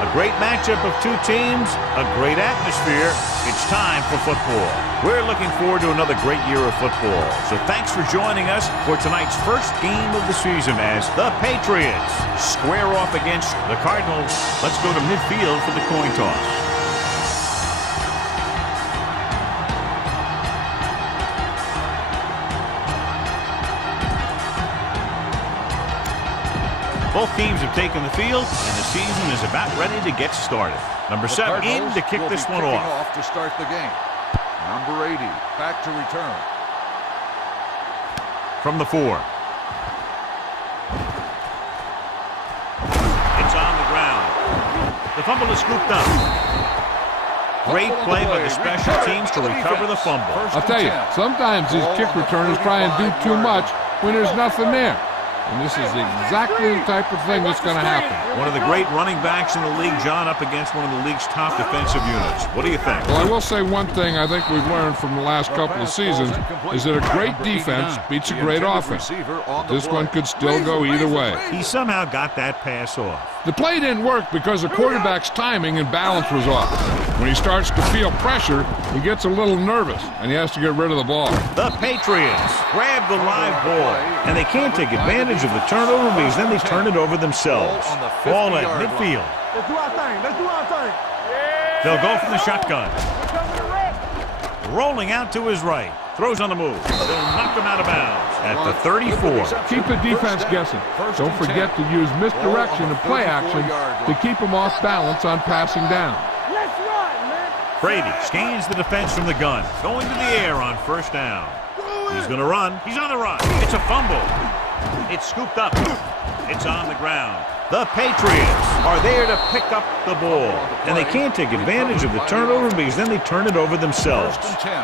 A great matchup of two teams, a great atmosphere. It's time for football. We're looking forward to another great year of football. So thanks for joining us for tonight's first game of the season as the Patriots square off against the Cardinals. Let's go to midfield for the coin toss. Both teams have taken the field, and the season is about ready to get started. Number 7 in to kick this one off. To start the game. Number 80 back to return. From the 4. It's on the ground. The fumble is scooped up. Great play by the special teams to recover the fumble. I'll tell you, sometimes these kick returners try and do too much when there's nothing there. And this is exactly the type of thing that's going to happen. One of the great running backs in the league, John, up against one of the league's top defensive units. What do you think? Well, I will say one thing I think we've learned from the last couple of seasons is that a great defense beats a great offense. This one could still go either way. He somehow got that pass off. The play didn't work because the quarterback's timing and balance was off. When he starts to feel pressure, he gets a little nervous, and he has to get rid of the ball. The Patriots grab the live ball, and they can't take advantage of the turnover because then they turn it over themselves. Ball at midfield. Let's do our thing. Let's do our thing. They'll go from the shotgun. Rolling out to his right. Throws on the move. They'll knock him out of bounds at the 34. Keep the defense guessing. Don't forget to use misdirection and play action to keep them off balance on passing down. Let's run, man. Brady scans the defense from the gun. Going to the air on first down. He's going to run. He's on the run. It's a fumble. It's scooped up. It's on the ground. The Patriots are there to pick up the ball, and they can't take advantage of the turnover because then they turn it over themselves.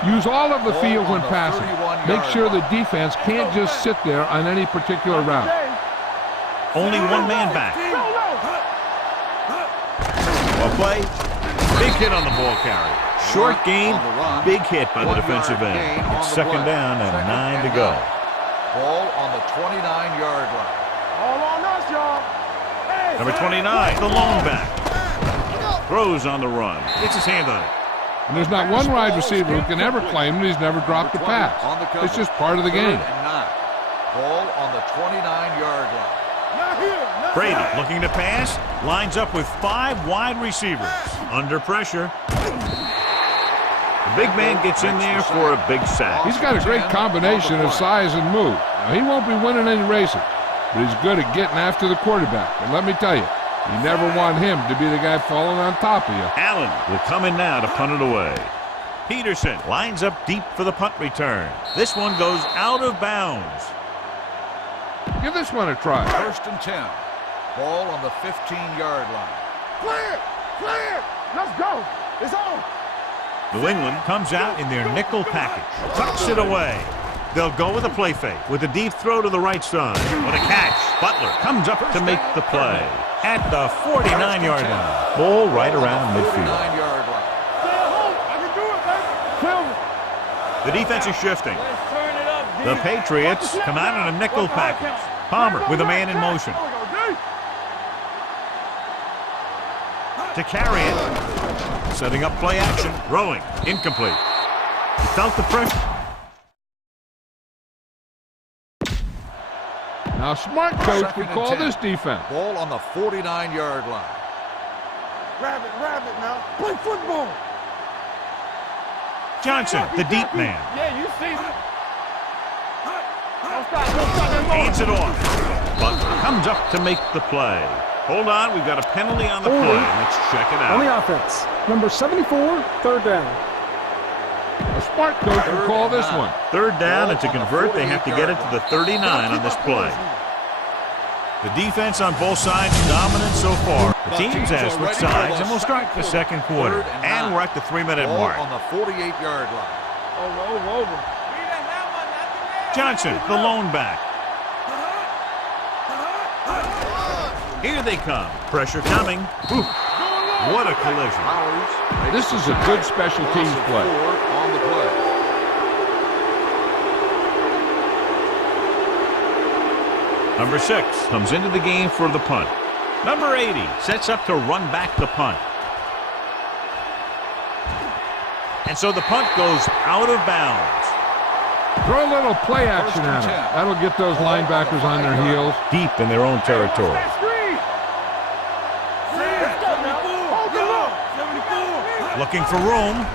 Use all of the field when passing. Make sure the defense can't just sit there on any particular route. Only one man back. Well play. Big hit on the ball carry. Short gain, big hit by the defensive end. It's second down and 9 to go. Ball on the 29-yard line. All on us, y'all. Number 29, the lone back. Throws on the run. Gets his hand on it. And there's not one wide receiver who can ever claim that he's never dropped a pass. It's just part of the game. Ball on the 29-yard line. Brady looking to pass. Lines up with 5 wide receivers. Under pressure. The big man gets in there for a big sack. He's got a great combination of size and move. Now, he won't be winning any races, but he's good at getting after the quarterback. And let me tell you, you never want him to be the guy falling on top of you. Allen will come in now to punt it away. Peterson lines up deep for the punt return. This one goes out of bounds. Give this one a try. First and 10. Ball on the 15-yard line. Clear! Clear! Let's go! It's on! New England comes out in their nickel package. Tucks it away. They'll go with a play fake with a deep throw to the right side. What a catch. Butler comes up to make the play at the 49-yard line. Ball right around midfield. The defense is shifting. The Patriots come out in a nickel package. Palmer with a man in motion. To carry it. Setting up play action. Throwing. Incomplete. He felt the pressure. Now, smart coach would call this defense. Ball on the 49-yard line. Grab it now. Play football. Johnson, the deep man. Yeah, you see it. Hands it off. Butler comes up to make the play. Hold on, we've got a penalty on the play. Let's check it On the out. offense, number 74, third down. A smart coach would call this one. Third down, and to convert, they have to get it to the 39 on this play. The defense on both sides dominant so far. The teams have switched sides, and we'll start the second quarter. And we're at the 3-minute mark. On the 48-yard line. Over. Johnson, the lone back. Here they come. Pressure coming. Ooh, what a collision. This is a good special teams play. On the play. Number 6 comes into the game for the punt. Number 80 sets up to run back the punt. And so the punt goes out of bounds. Throw a little play action at him. That'll get those linebackers on their heels. Deep in their own territory. Looking for room.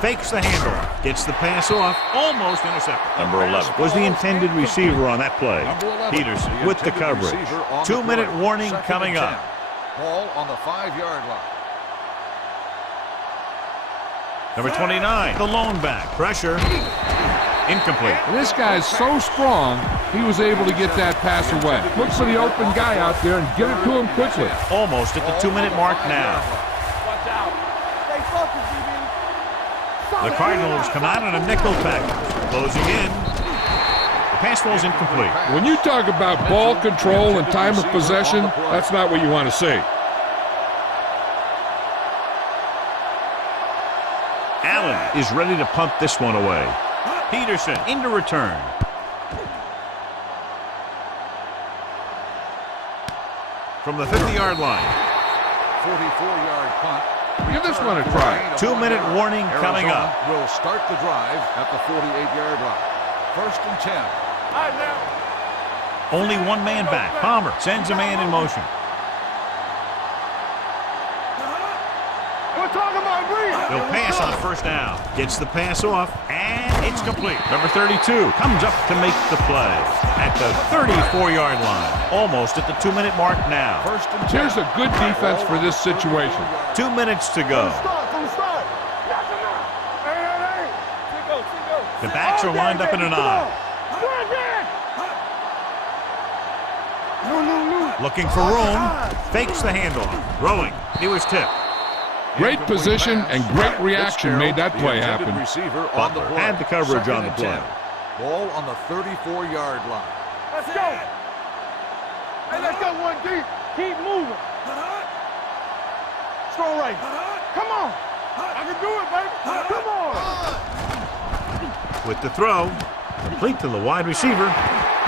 Fakes the handoff. Gets the pass off. Almost intercepted. Number 11 was the intended receiver on that play. Peterson with the coverage. 2-minute warning coming up. Ball on the 5-yard line. Number 29, the lone back. Pressure. Incomplete. And this guy's so strong, he was able to get that pass away. Look for the open guy out there and get it to him quickly. Almost at the 2-minute mark now. Watch out. Stay focused, DB. The Cardinals come out in a nickel package. Closing in. The pass falls incomplete. When you talk about ball control and time of possession, that's not what you want to see. Allen is ready to punt this one away. Peterson into return. From the 50-yard line. 44-yard punt. Give this one a try. 2-minute warning coming up. Will start the drive at the 48-yard line. 1st and 10. Only one man back. Palmer sends a man in motion. We're talking about breathe. He'll pass on 1st down. Gets the pass off, and it's complete. Number 32 comes up to make the play at the 34-yard line. Almost at the 2-minute mark now. 1st and 10. Here's a good defense for this situation. 2 minutes to go. Start. Hey. The backs are lined up in an I. Looking for room. Fakes the handoff. Throwing. He was tipped. Great position and great reaction made that play happen. Receiver on the Butler play. had the coverage on the 2nd and play. 10. Ball on the 34-yard line. Let's go. Hey, let's go one deep. Keep moving. Strong right. Come on. I can do it, baby. Come on. With the throw. Complete to the wide receiver.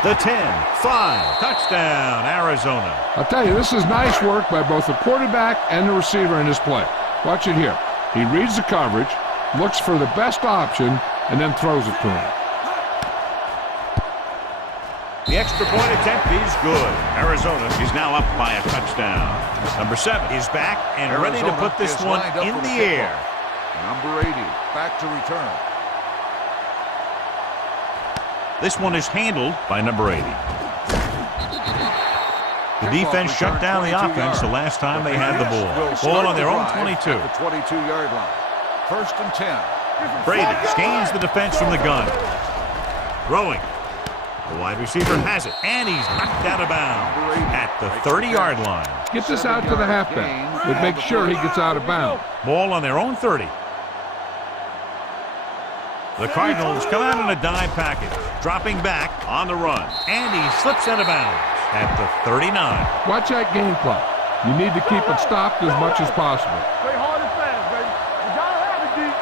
The 10-5. Touchdown, Arizona. I'll tell you, this is nice work by both the quarterback and the receiver in this play. Watch it here. He reads the coverage, looks for the best option, and then throws it to him. The extra point attempt is good. Arizona is now up by a touchdown. Number 7 is back and ready to put this one in the air. Number 80 back to return. This one is handled by number 80. The defense shut down the offense the last time they had the ball. Ball on their own 22. The 22-yard line. 1st and 10. Brady scans the defense from the gun. Throwing. The wide receiver has it, and he's knocked out of bounds at the 30-yard line. Get this out to the halfback, but make sure he gets out of bounds. Ball on their own 30. The Cardinals come out in a dime package, dropping back on the run, and he slips out of bounds at the 39. Watch that game clock. You need to keep it stopped as much as possible. Play hard and fast, baby. You gotta have it, D.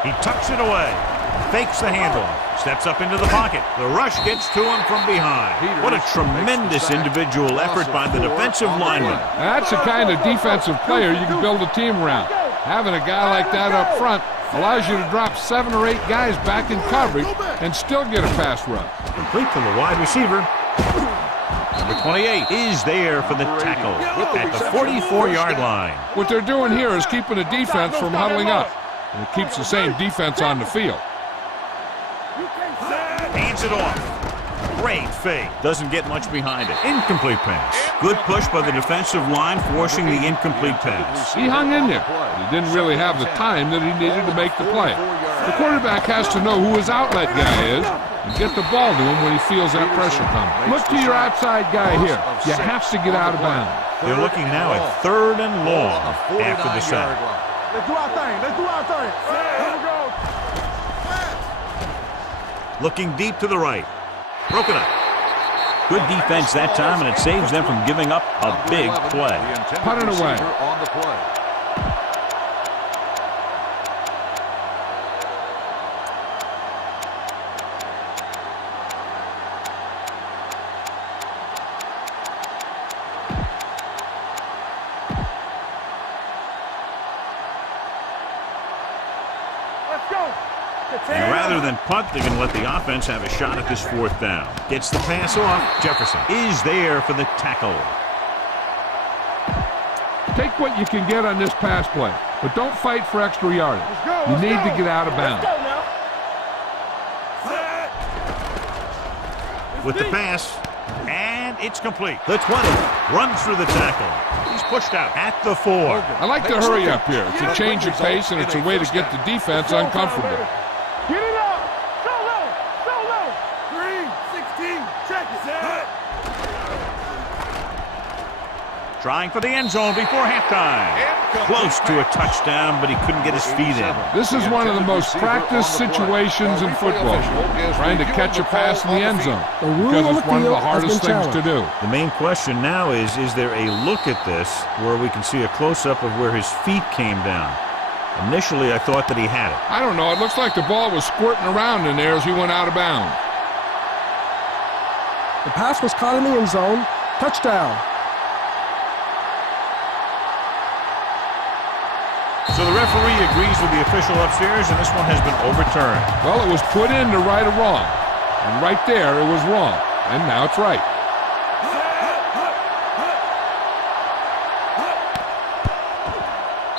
He tucks it away, fakes the handle, steps up into the pocket. The rush gets to him from behind. What a tremendous individual effort by the defensive lineman. That's the kind of defensive player you can build a team around. Having a guy like that up front allows you to drop 7 or 8 guys back in coverage and still get a pass rush. Complete to the wide receiver. Number 28 is there for the tackle at the 44-yard line. What they're doing here is keeping the defense from huddling up. And it keeps the same defense on the field. Hands it off. Great fake. Doesn't get much behind it. Incomplete pass. Good push by the defensive line, forcing the incomplete pass. He hung in there, but he didn't really have the time that he needed to make the play. The quarterback has to know who his outlet guy is and get the ball to him when he feels that pressure coming. Look to your outside guy here. You have to get out of bounds. They're looking now at 3rd and long after the sack. Let's do our thing. Let's do our thing. Here we go. Looking deep to the right. Broken up. Good defense that time, and it saves them from giving up a big play. Put it away. On the play. Let's go. And rather than punt, they're going to let the offense have a shot at this 4th down. Gets the pass off. Jefferson is there for the tackle. Take what you can get on this pass play, but don't fight for extra yardage. You need to get out of bounds. With the pass, and it's complete. The 20 runs through the tackle. He's pushed out at the 4. I like to hurry up here. It's a change of pace, and it's a way to get the defense uncomfortable. Get it up. So low. So low. 3-16. Check it. Trying for the end zone before halftime. Close to a touchdown, but he couldn't get his feet in. This is one of the most practiced situations in football, trying to catch a pass in the end zone, because it's one of the hardest things to do. The main question now is there a look at this where we can see a close-up of where his feet came down? Initially, I thought that he had it. I don't know. It looks like the ball was squirting around in there as he went out of bounds. The pass was caught in the end zone. Touchdown. So the referee agrees with the official upstairs, and this one has been overturned. Well, it was put in to right a wrong. And right there, it was wrong. And now it's right.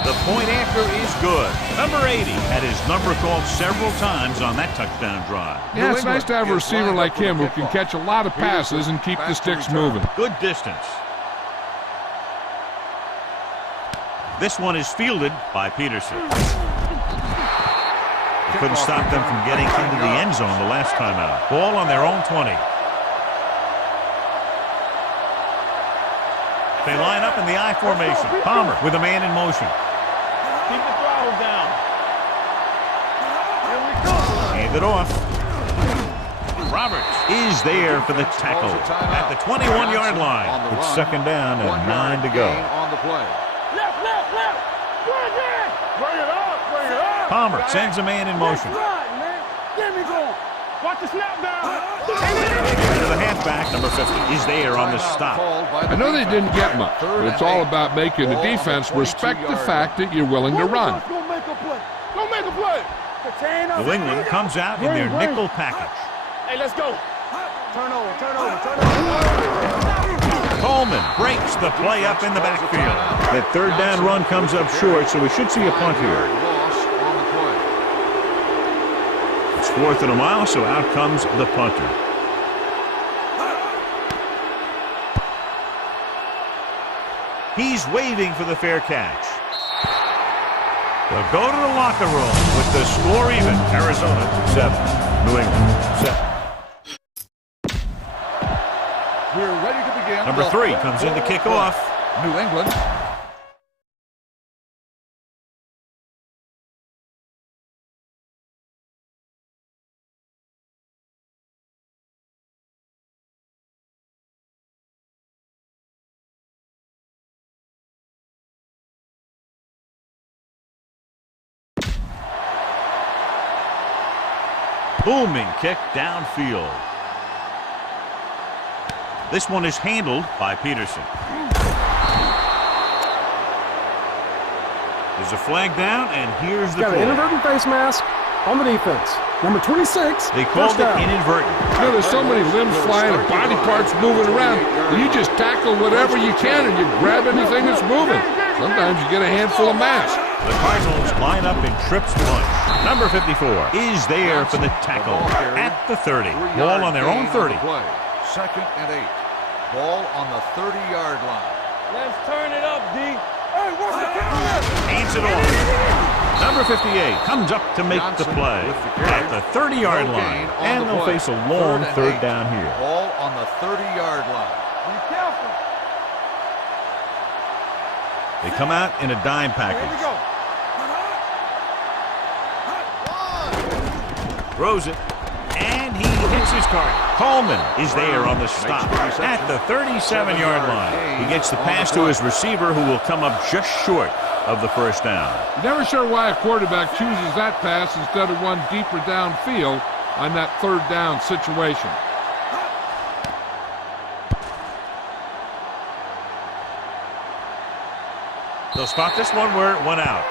The point after is good. Number 80 had his number called several times on that touchdown drive. Yeah, it's nice to have a receiver like him who can catch a lot of passes and keep the sticks moving. Good distance. This one is fielded by Peterson. He couldn't stop them from getting into the end zone the last time out. Ball on their own 20. They line up in the I formation. Palmer with a man in motion. Keep the throttle down. Here we go. Hand it off. Roberts is there for the tackle at the 21-yard line. It's 2nd down and 9 to go. On the play. Left. Bring it up. Palmer sends a man in motion. Right, man. Get me going. Watch the snap down. To the halfback, number 50, is there on the stop. I know they didn't get much, but it's all about making the defense respect the fact that you're willing to run. Go make a play. New England comes out in their nickel package. Hey, let's go. Turn over. Coleman breaks the play up in the backfield. That 3rd down run comes up short, so we should see a punt here. It's 4th and a mile, so out comes the punter. He's waving for the fair catch. They'll go to the locker room with the score even. Arizona 7, New England 7. We're ready to begin. Number 3 comes in to kick off. New England. Booming kick downfield. This one is handled by Peterson. There's a flag down, and here's the Got call. an inadvertent face mask on the defense. Number 26. They called it inadvertent. You know, there's so many limbs flying and body parts moving around. You just tackle whatever you can and you grab anything that's moving. Sometimes you get a handful of mass. The Cardinals line up in trips bunch. Number 54 is there for the tackle at the 30. Ball on their own 30. 2nd and 8. Ball on the 30-yard line. Let's turn it up, D. Hey, what's the count? Hands it off. Number 58 comes up to make the play at the 30-yard line. And they'll face a long third down here. Ball on the 30-yard line. Be careful. They come out in a dime Here we package. go. Throws it. And he hits his target. Coleman is there on the stop at the 37-yard line. He gets the pass to his receiver, who will come up just short of the first down. Never sure why a quarterback chooses that pass instead of one deeper downfield on that third down situation. They'll spot this one where it went out.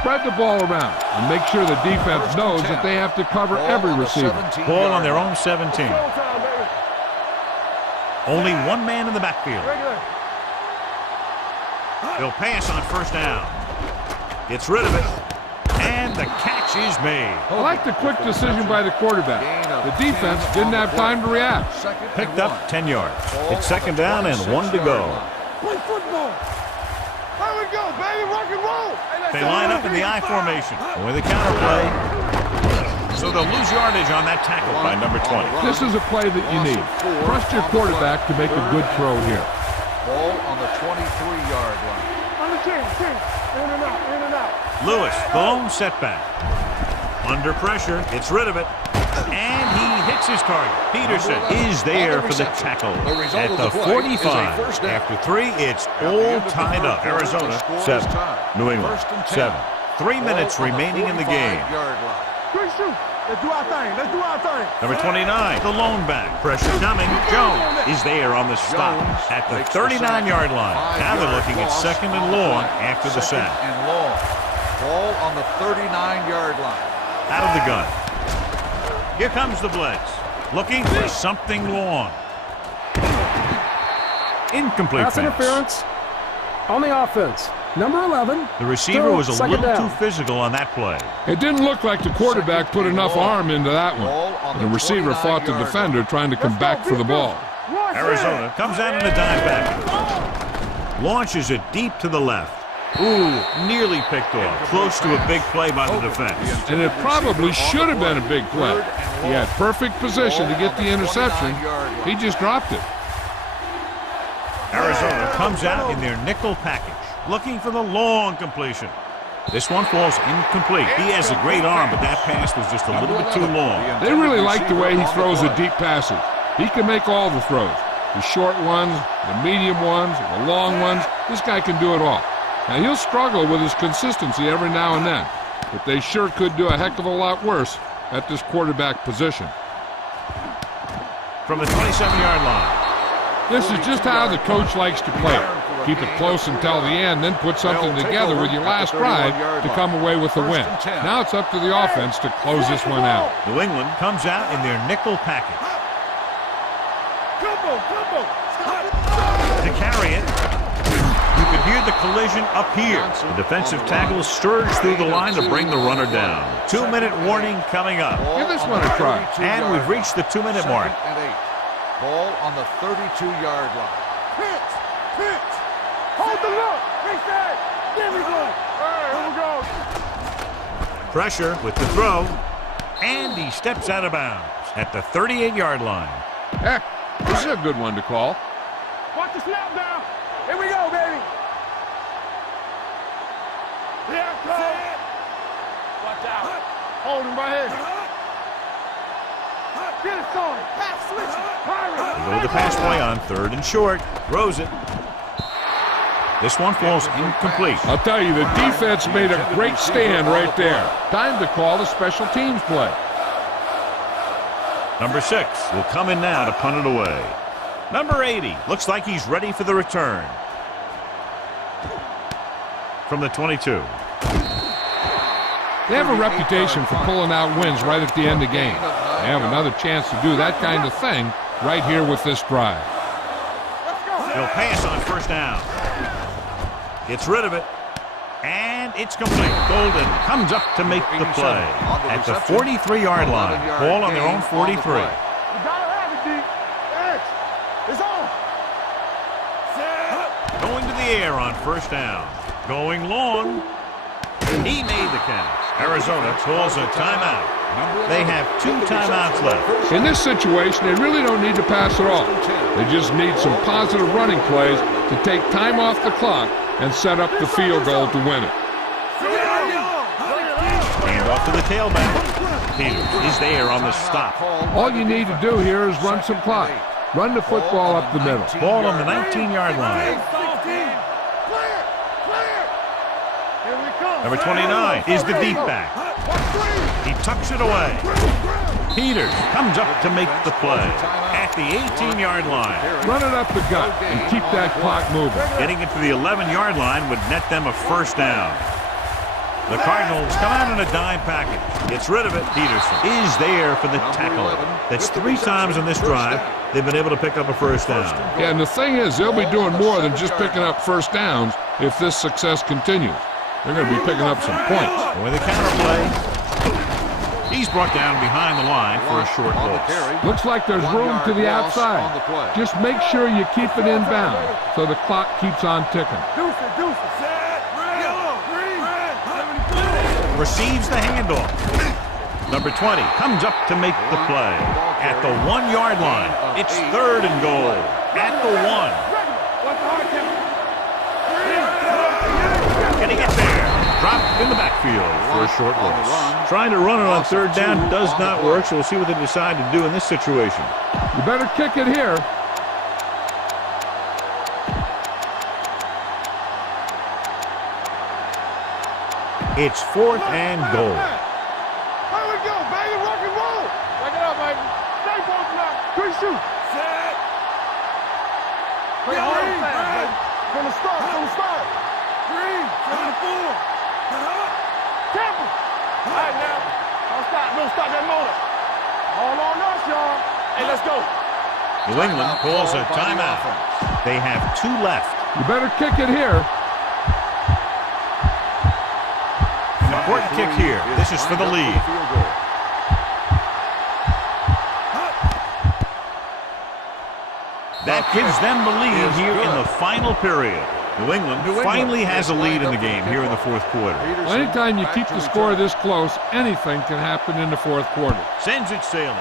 Spread the ball around and make sure the defense knows that they have to cover every receiver. Ball on their own 17. Showtime, baby. Only one man in the backfield. Regular. They'll pass on first down. Gets rid of it. And the catch is made. I like the quick decision by the quarterback. The defense didn't have time to react. Picked up 10 yards. It's second down and 1 to go. Play football. There we go, baby. Rock and roll. They line up in the I formation with a counterplay. So they'll lose yardage on that tackle by number 20. This is a play that you need. Trust your quarterback to make a good throw here. Ball on the 23-yard line. On the 10. In and out, in and out. Lewis, the lone setback. Under pressure, gets rid of it. And he hits his target. Peterson is there for the tackle at the 45. After 3, it's all tied up. Arizona 7, New England 7. 3 minutes remaining in the game. Quick shoot. Let's do our thing. Let's do our thing. Number 29, the lone back. Pressure coming. Jones is there on the stop at the 39-yard line. Now they're looking at second and long after the sack. And long. Ball on the 39-yard line. Out of the gun. Here comes the blitz. Looking for something long. Incomplete Pass pass. interference on the offense. Number 11. The receiver was a Second little down. too physical on that play. It didn't look like the quarterback put enough arm into that one. And the receiver fought the defender trying to come back for the ball. Arizona comes out in a dime package. Launches it deep to the left. Ooh, nearly picked off. Close to a big play by the defense. And it probably should have been a big play. He had perfect position to get the interception. He just dropped it. Arizona comes out in their nickel package, looking for the long completion. This one falls incomplete. He has a great arm, but that pass was just a little bit too long. They really like the way he throws the deep passes. He can make all the throws. The short ones, the medium ones, the long ones. This guy can do it all. Now, he'll struggle with his consistency every now and then, but they sure could do a heck of a lot worse at this quarterback position. From the 27-yard line. This is just how the coach likes to play it. Keep it close until the end, then put something together with your last drive to come away with the win. Now it's up to the offense to close this one out. New England comes out in their nickel package. Combo. To carry it, you can hear the collision up here. The defensive tackle stirs through the line to bring the runner down. 2-minute warning coming up. Give this one a try. And we've reached the 2-minute mark. Second and 8. Ball on the 32-yard line. Pitch. Hold the look. Reset. There we go. Here we go. Pressure with the throw. And he steps out of bounds at the 38-yard line. Heck, this is a good one to call. Watch the snap down. Here we go, baby. Here it comes. Watch out. Hold him right here. Get it going. Pass switch. They go with the pass play on 3rd and short. Throws it. This one falls incomplete. I'll tell you, the defense made a great stand right there. Time to call the special teams play. Number 6 will come in now to punt it away. Number 80 looks like he's ready for the return. From the 22. They have a reputation for pulling out wins right at the end of games. They have another chance to do that kind of thing right here with this drive. He'll pass on first down. Gets rid of it. And it's complete. Golden comes up to make the play at the 43-yard line. Ball on their own 43. You gotta have it, D. It's on. Going to the air on first down. Going long. He made the catch. Arizona calls a timeout. They have 2 timeouts left. In this situation, they really don't need to pass at all. They just need some positive running plays to take time off the clock and set up the field goal to win it. Hand off to the tailback. Peters is there on the stop. All you need to do here is run some clock. Run the football up the middle. Ball on the 19-yard line. Number 29 is the deep back. He tucks it away. Peters comes up to make the play at the 18-yard line. Run it up the gut and keep that clock moving. Getting it to the 11-yard line would net them a first down. The Cardinals come out in a dime package. Gets rid of it. Peterson is there for the tackle. That's 3 times on this drive they've been able to pick up a first down. Yeah, and the thing is, they'll be doing more than just picking up first downs if this success continues. They're going to be picking up some points. With a counter play, he's brought down behind the line for a short loss. Looks like there's room to the outside. Just make sure you keep it inbound so the clock keeps on ticking. Receives the handoff. Number 20 comes up to make the play at the 1-yard line. It's 3rd and goal at the 1. Can he get there? Dropped in the backfield for a short loss. Trying to run it on 3rd down does not work, so we'll see what they decide to do in this situation. You better kick it here. It's 4th and goal. Here we go, baby. Rock and roll. Back it up, baby. Stay focused now. Quick shoot. Set. Play hard and fast, baby. From the start. 3, 7, 4. Temple. All right, now. Don't stop that motor. All on us, y'all. Hey, let's go. New England calls a timeout. They have 2 left. You better kick it here. Important kick here. This is for the lead. That gives them the lead here in the final period. New England finally has a lead in the game here in the 4th quarter. Well, anytime you keep the score this close, anything can happen in the 4th quarter. Sends it sailing.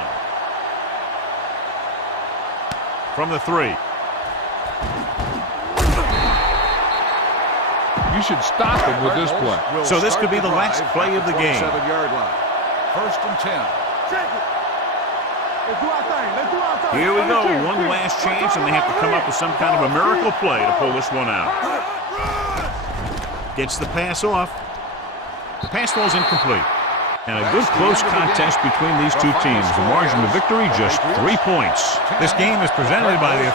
From the 3. You should stop him with this play. So this could be the last play of the game. 7-yard line. 1st and 10. Check it. Let's do our thing. Here we go. One last chance, and they have to come up with some kind of a miracle play to pull this one out. Gets the pass off. The pass ball's incomplete. And a good close contest between these 2 teams. The margin of victory just 3 points. This game is presented by the